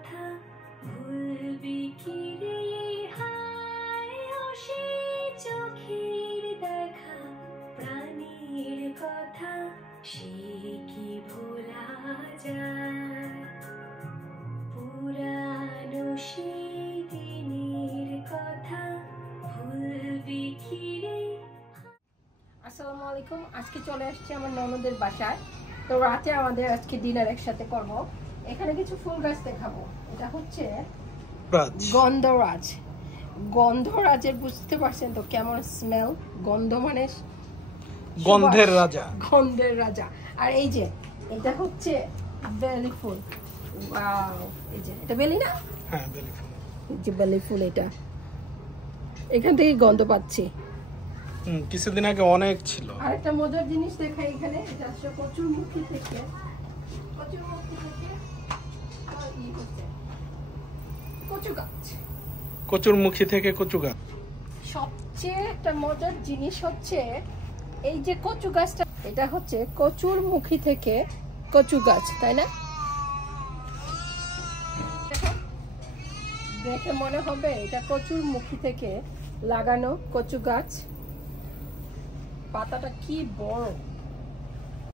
কথা ভুলবি কি রে হায় ও সেই চোখের দেখা প্রাণীর কথা সে কি ভোলা যায় পুরানো সেই দিনের কথা ভুলবি কি রে। আসসালামু আলাইকুম। আজকে চলে আসছি আমার ননদের বাসায়। তো রাতে আমাদের আজকে ডিনার একসাথে করব। এখানে কিছু ফুল গাছ দেখাবো। এটা হচ্ছে গন্ধরাজ। গন্ধরাজের বুঝতে পারছেন তো কেমন স্মেল? গন্ধ মানে গন্ধের রাজা, গন্ধের রাজা। আর এই যে এটা হচ্ছে বেলি ফুল। ওয়াও, এই যে এটা বেলি না? হ্যাঁ বেলি ফুল। এই যে বেলি ফুল, এটা এখান থেকে গন্ধ পাচ্ছি। কিছুদিন আগে অনেক ছিল। আর একটা মজার জিনিস দেখাই এখানে, এটা আসলে কচুরমুখী থেকে কচু গাছ। কচুরমুখী থেকে কচু গাছ। সবচেয়ে একটা মজার জিনিস হচ্ছে এই যে কচু গাছটা, এটা হচ্ছে কচুরমুখী থেকে কচু গাছ, তাই না? দেখে মনে হবে এটা কচুরমুখী থেকে লাগানো কচু গাছ। পাতাটা কি বড়!